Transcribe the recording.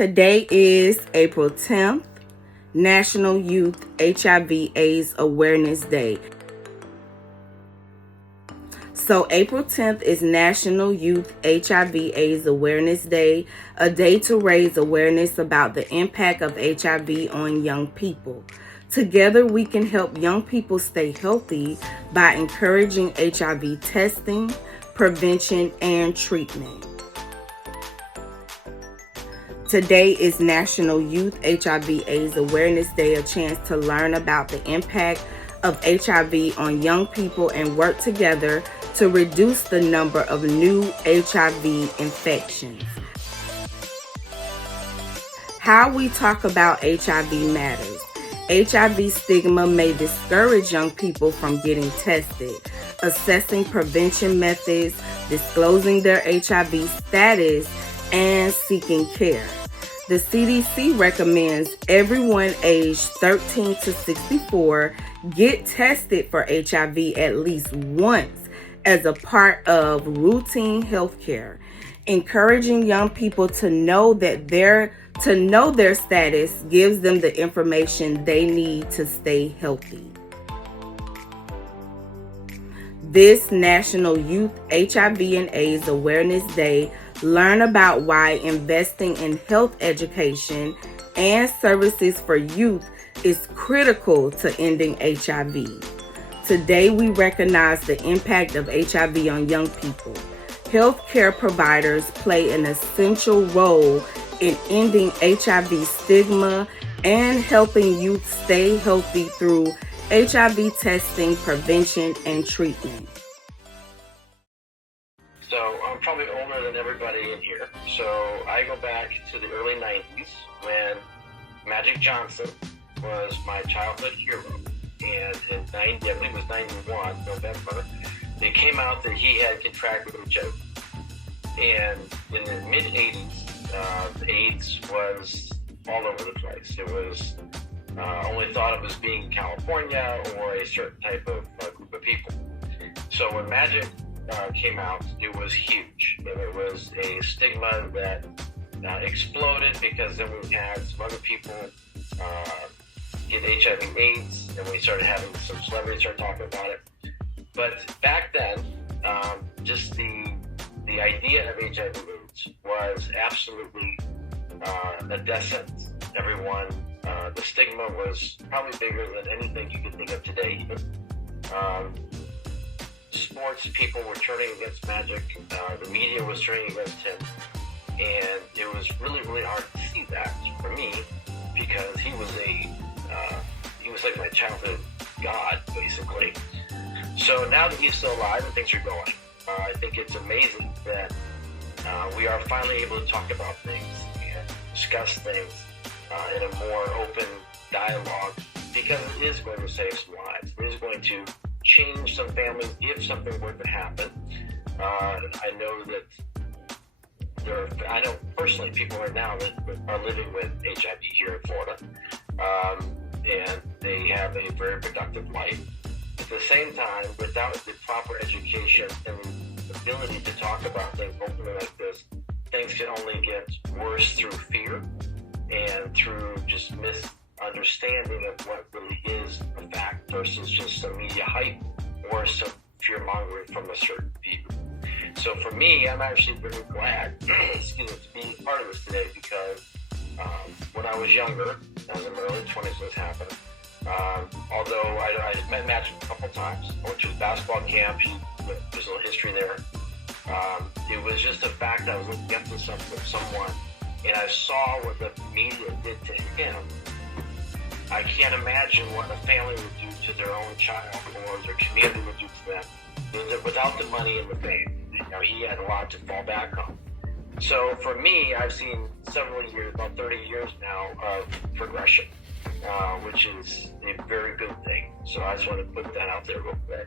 Today is April 10th, National Youth HIV/AIDS Awareness Day. So April 10th is National Youth HIV/AIDS Awareness Day, a day to raise awareness about the impact of HIV on young people. Together, we can help young people stay healthy by encouraging HIV testing, prevention, and treatment. Today is National Youth HIV/AIDS Awareness Day, a chance to learn about the impact of HIV on young people and work together to reduce the number of new HIV infections. How we talk about HIV matters. HIV stigma may discourage young people from getting tested, assessing prevention methods, disclosing their HIV status, and seeking care. The CDC recommends everyone aged 13 to 64 get tested for HIV at least once as a part of routine health care, encouraging young people to know their status gives them the information they need to stay healthy. This National Youth HIV and AIDS Awareness Day, learn about why investing in health education and services for youth is critical to ending HIV. Today, we recognize the impact of HIV on young people. Healthcare providers play an essential role in ending HIV stigma and helping youth stay healthy through HIV testing, prevention, and treatment. So I'm probably older than everybody in here. So I go back to the early 90s when Magic Johnson was my childhood hero. And in I believe it was 91, November, it came out that he had contracted HIV. And in the mid-80s, AIDS was all over the place. It was only thought of as being in California or a certain type of group of people. So when Magic came out, it was huge. And it was a stigma that exploded because then we had some other people get HIV/AIDS, and we started having some celebrities start talking about it. But back then, just the idea of HIV/AIDS was absolutely a death sentence. Everyone, the stigma was probably bigger than anything you could think of today. Sports people were turning against Magic. The media was turning against him. And it was really, really hard to see that for me because he was like my childhood god, basically. So now that he's still alive and things are going, I think it's amazing that we are finally able to talk about things and discuss things in a more open dialogue because it is going to save some lives. It is going to change some families if something were to happen. I know that I know personally people right now that are living with HIV here in Florida, and they have a very productive life. At the same time, without the proper education and the ability to talk about things openly like this, things can only get worse through fear and through just misunderstanding of what really is a fact versus just some media hype or some fear mongering from a certain view. So for me, I'm actually very glad to be part of this today because when I was younger, I was in my early 20s when this happened. Although I met Magic a couple times, I went to his basketball camp. There's a little history there. It was just a fact I was looking up to someone, and I saw what the media did to him. I can't imagine what a family would do to their own child or their community would do to them without the money in the bank. He had a lot to fall back on. So for me, I've seen several years, about 30 years now, of progression, which is a very good thing. So I just want to put that out there real quick.